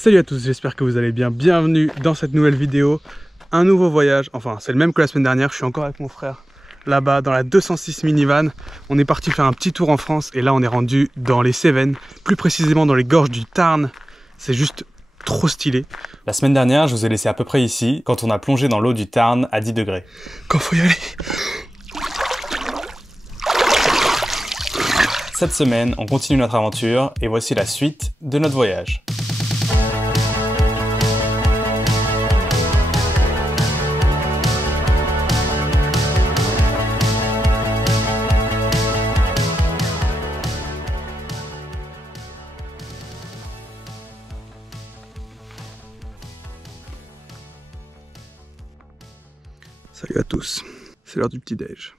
Salut à tous, j'espère que vous allez bien. Bienvenue dans cette nouvelle vidéo. Un nouveau voyage, enfin c'est le même que la semaine dernière. Je suis encore avec mon frère là-bas dans la 206 minivan. On est parti faire un petit tour en France et là on est rendu dans les Cévennes, plus précisément dans les gorges du Tarn. C'est juste trop stylé. La semaine dernière, je vous ai laissé à peu près ici, quand on a plongé dans l'eau du Tarn à 10 degrés. Quand faut y aller. Cette semaine, on continue notre aventure et voici la suite de notre voyage. Salut à tous, c'est l'heure du petit-déj.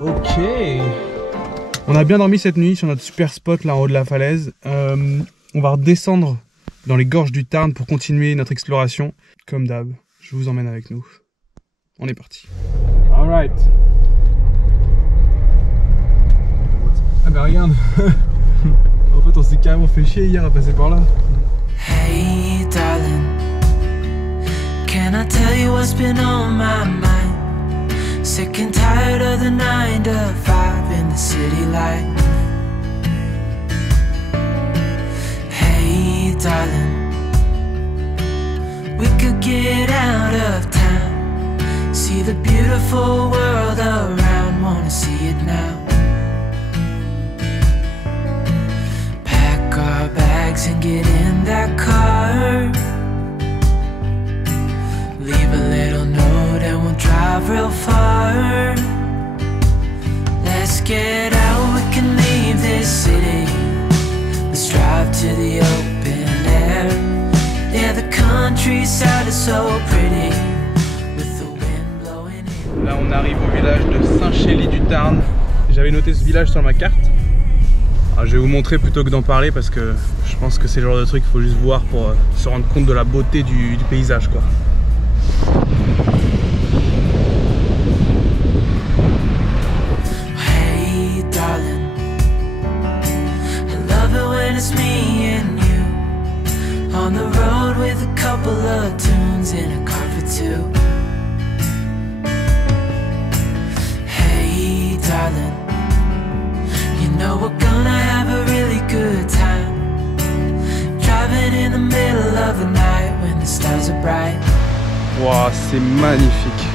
Ok, on a bien dormi cette nuit sur notre super spot là en haut de la falaise. On va redescendre dans les gorges du Tarn pour continuer notre exploration. Comme d'hab, je vous emmène avec nous. On est parti. Alright. Ah bah regarde. En fait on s'est carrément fait chier hier à passer par là. Hey darling, can I tell you what's been on my mind? Sick and tired of the 9 to 5 in the city life. Hey darling, we could get out of town, see the beautiful world around, wanna see it now. Pack our bags and get in that car, leave a little note and we'll drive real far. Let's get out, we can leave this city. Let's drive to the open air. Yeah, the countryside is so pretty with the wind blowing in. Là on arrive au village de Saint-Chély-du-Tarn. J'avais noté ce village sur ma carte. Alors, je vais vous montrer plutôt que d'en parler parce que je pense que c'est le genre de truc qu'il faut juste voir pour se rendre compte de la beauté du paysage quoi. Hey darling, I love it when it's me and you on the road with a couple of tunes in a car for two. Hey darling, you know we're gonna have a really good time, driving in the middle of the night when the stars are bright. Wow, c'est magnifique.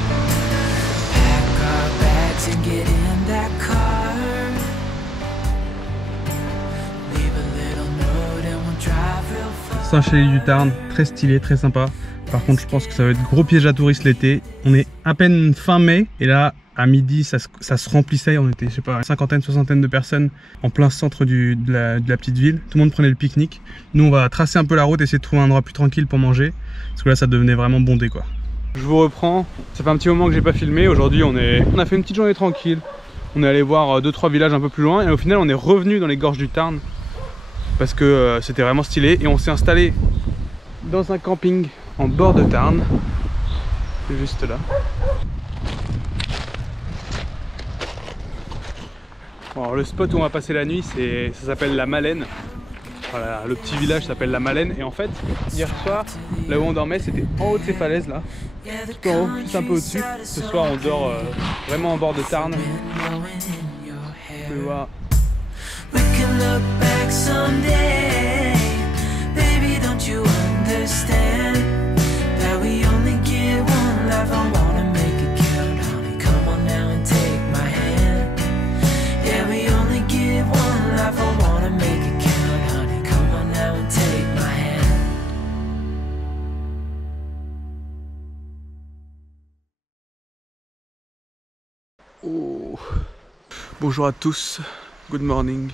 Pack our bags and get in that car, leave a little note and we'll drive real far. Saint-Chély-du-Tarn, très stylé, très sympa. Par contre, je pense que ça va être gros piège à touristes l'été. On est à peine fin mai et là, à midi, ça se remplissait. On était, je sais pas, une cinquantaine, soixantaine de personnes en plein centre de la petite ville. Tout le monde prenait le pique-nique. Nous, on va tracer un peu la route, essayer de trouver un endroit plus tranquille pour manger. Parce que là, ça devenait vraiment bondé, quoi. Je vous reprends. Ça fait un petit moment que j'ai pas filmé. Aujourd'hui, on a fait une petite journée tranquille. On est allé voir 2-3 villages un peu plus loin. Et au final, on est revenu dans les gorges du Tarn. Parce que c'était vraiment stylé. Et on s'est installé dans un camping en bord de Tarn. Juste là. Bon, alors le spot où on va passer la nuit, ça s'appelle la Malène. Voilà, le petit village s'appelle La Malène. Et en fait, hier soir, là où on dormait, c'était en haut de ces falaises là. Tout en haut, juste un peu au-dessus. Ce soir, on dort vraiment en bord de Tarn. Vous pouvez voir. We can look back someday. Baby, don't you understand that we only get one life? I wanna make it count, honey. Come on now and take my hand. Yeah, we only get one life. I wanna make it count, honey. Come on now and take my hand. Oh. Bonjour à tous, good morning.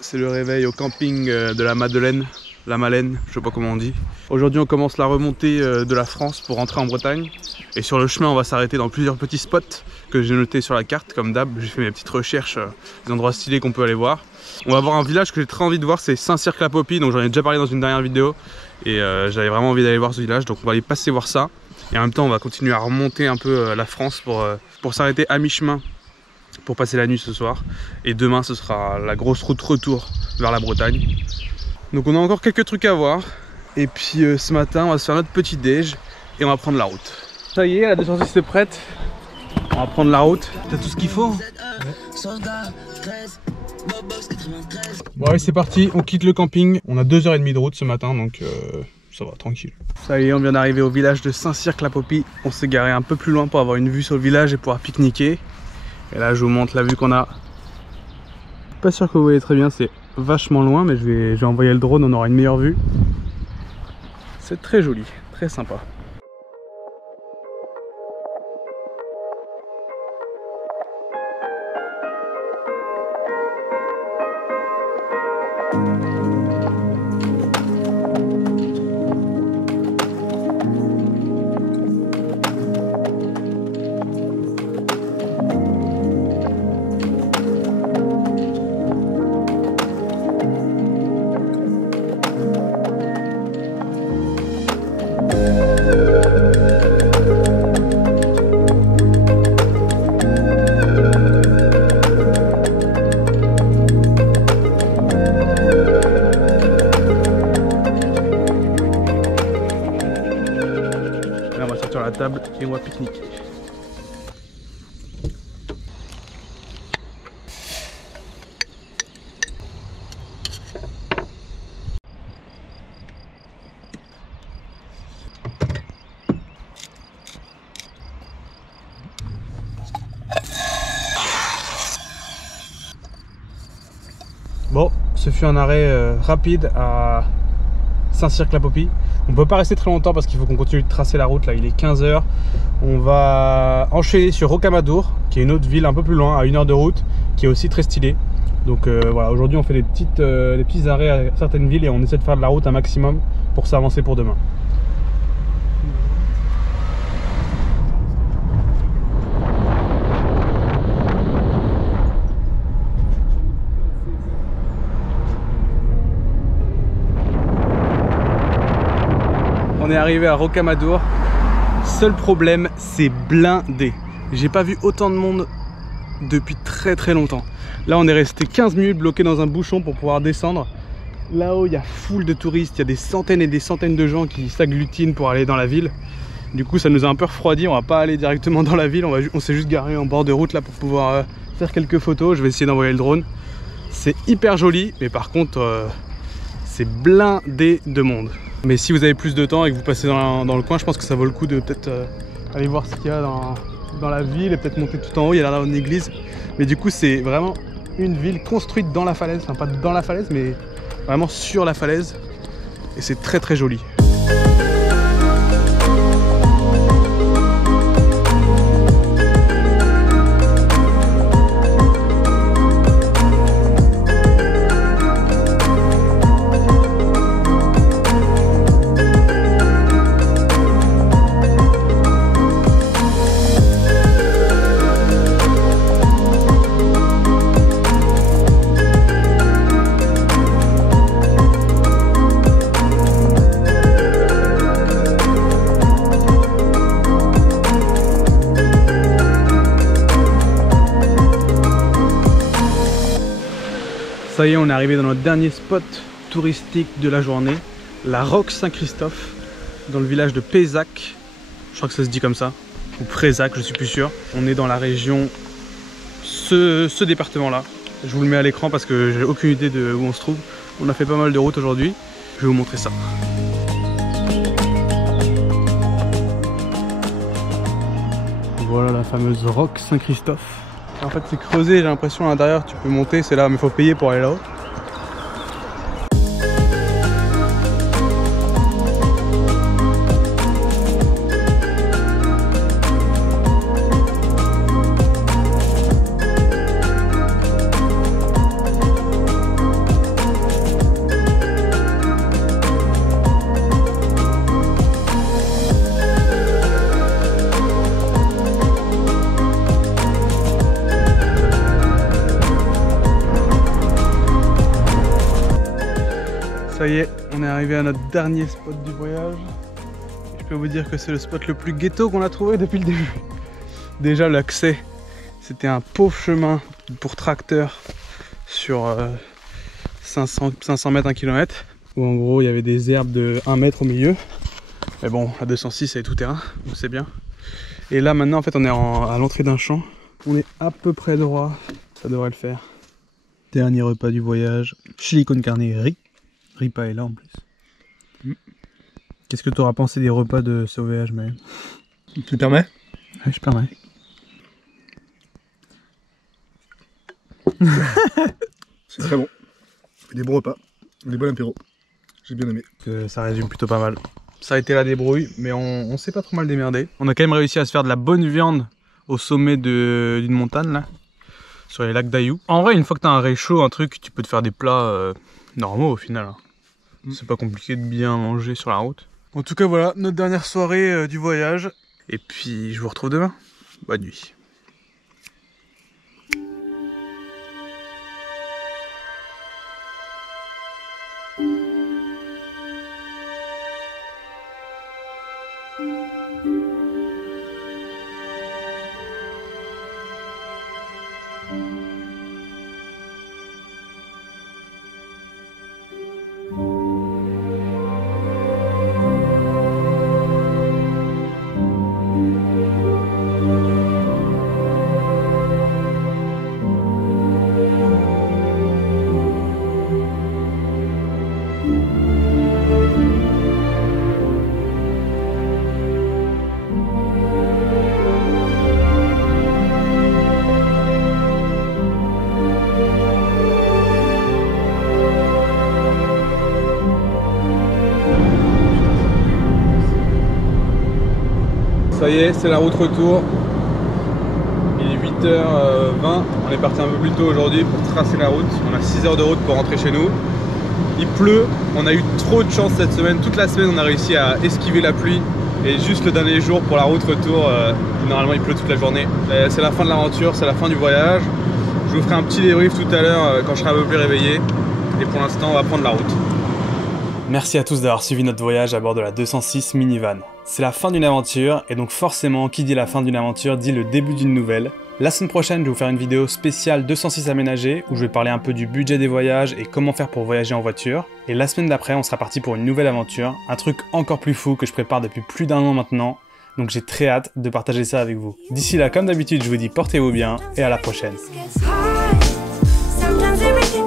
C'est le réveil au camping de la Madeleine, la Malène, je sais pas comment on dit. Aujourd'hui on commence la remontée de la France pour rentrer en Bretagne. Et sur le chemin on va s'arrêter dans plusieurs petits spots que j'ai notés sur la carte comme d'hab. J'ai fait mes petites recherches, des endroits stylés qu'on peut aller voir. On va voir un village que j'ai très envie de voir, c'est Saint-Cirq-la-Popie, donc j'en ai déjà parlé dans une dernière vidéo. Et j'avais vraiment envie d'aller voir ce village, donc on va aller passer voir ça. Et en même temps on va continuer à remonter un peu la France pour s'arrêter à mi-chemin pour passer la nuit ce soir. Et demain ce sera la grosse route retour vers la Bretagne. Donc on a encore quelques trucs à voir. Et puis ce matin on va se faire notre petit déj et on va prendre la route. Ça y est, la 206 est prête. On va prendre la route. T'as tout ce qu'il faut? Bon allez c'est parti, on quitte le camping. On a 2h30 de route ce matin donc ça va, tranquille. Ça y est, on vient d'arriver au village de Saint-Cirq-la-Popie. On s'est garé un peu plus loin pour avoir une vue sur le village et pouvoir pique-niquer. Et là je vous montre la vue qu'on a. Pas sûr que vous voyez très bien, c'est vachement loin, mais je vais envoyer le drone, on aura une meilleure vue. C'est très joli, très sympa. La table et on va pique-niquer. Bon, ce fut un arrêt rapide à Saint-Cirq-la-Popie. On peut pas rester très longtemps parce qu'il faut qu'on continue de tracer la route. Là il est 15 h. On va enchaîner sur Rocamadour, qui est une autre ville un peu plus loin, à 1 heure de route, qui est aussi très stylée. Donc voilà, aujourd'hui on fait des petits arrêts à certaines villes et on essaie de faire de la route un maximum pour s'avancer pour demain. On est arrivé à Rocamadour. Seul problème, c'est blindé. J'ai pas vu autant de monde depuis très longtemps. Là, on est resté 15 minutes bloqué dans un bouchon pour pouvoir descendre. Là-haut, il y a foule de touristes. Il y a des centaines et des centaines de gens qui s'agglutinent pour aller dans la ville. Du coup, ça nous a un peu refroidi. On va pas aller directement dans la ville. On s'est juste garé en bord de route là pour pouvoir faire quelques photos. Je vais essayer d'envoyer le drone. C'est hyper joli, mais par contre, c'est blindé de monde. Mais si vous avez plus de temps et que vous passez dans le coin, je pense que ça vaut le coup de peut-être aller voir ce qu'il y a dans la ville et peut-être monter tout en haut. Il y a là une église. Mais du coup, c'est vraiment une ville construite dans la falaise. Enfin, pas dans la falaise, mais vraiment sur la falaise. Et c'est très joli. Ça y est, on est arrivé dans notre dernier spot touristique de la journée, la Roque Saint-Christophe, dans le village de Pézac. Je crois que ça se dit comme ça, ou Prézac, je suis plus sûr. On est dans la région, ce département-là. Je vous le mets à l'écran parce que j'ai aucune idée de où on se trouve. On a fait pas mal de routes aujourd'hui. Je vais vous montrer ça. Voilà la fameuse Roque Saint-Christophe. En fait c'est creusé, j'ai l'impression à l'intérieur, tu peux monter, c'est là, mais il faut payer pour aller là-haut. Ça y est, on est arrivé à notre dernier spot du voyage. Je peux vous dire que c'est le spot le plus ghetto qu'on a trouvé depuis le début. Déjà l'accès, c'était un pauvre chemin pour tracteur sur 500 mètres, 1 km. Où en gros il y avait des herbes de 1 mètre au milieu. Mais bon, à 206 c'est tout terrain, donc c'est bien. Et là maintenant en fait on est à l'entrée d'un champ. On est à peu près droit, ça devrait le faire. Dernier repas du voyage, chili con carne et riz. Ripa est là en plus. Qu'est-ce que tu auras pensé des repas de ce voyage, Maël? Tu te permets? Ouais, je permets. C'est très bon. Des bons repas, des bons apéros. J'ai bien aimé. Ça résume plutôt pas mal. Ça a été la débrouille, mais on s'est pas trop mal démerdé. On a quand même réussi à se faire de la bonne viande au sommet d'une montagne là, sur les lacs d'Ayou. En vrai, une fois que tu as un réchaud, un truc, tu peux te faire des plats normaux au final. C'est pas compliqué de bien manger sur la route. En tout cas voilà, notre dernière soirée du voyage. Et puis je vous retrouve demain. Bonne nuit. Ça y est, c'est la route retour. Il est 8h20. On est parti un peu plus tôt aujourd'hui pour tracer la route. On a 6 heures de route pour rentrer chez nous. Il pleut. On a eu trop de chance cette semaine. Toute la semaine, on a réussi à esquiver la pluie. Et juste le dernier jour pour la route retour, normalement il pleut toute la journée. C'est la fin de l'aventure, c'est la fin du voyage. Je vous ferai un petit débrief tout à l'heure quand je serai un peu plus réveillé. Et pour l'instant, on va prendre la route. Merci à tous d'avoir suivi notre voyage à bord de la 206 minivan. C'est la fin d'une aventure, et donc forcément, qui dit la fin d'une aventure dit le début d'une nouvelle. La semaine prochaine, je vais vous faire une vidéo spéciale 206 aménagée, où je vais parler un peu du budget des voyages et comment faire pour voyager en voiture. Et la semaine d'après, on sera parti pour une nouvelle aventure, un truc encore plus fou que je prépare depuis plus d'1 an maintenant. Donc j'ai très hâte de partager ça avec vous. D'ici là, comme d'habitude, je vous dis portez-vous bien, et à la prochaine. Sometimes everything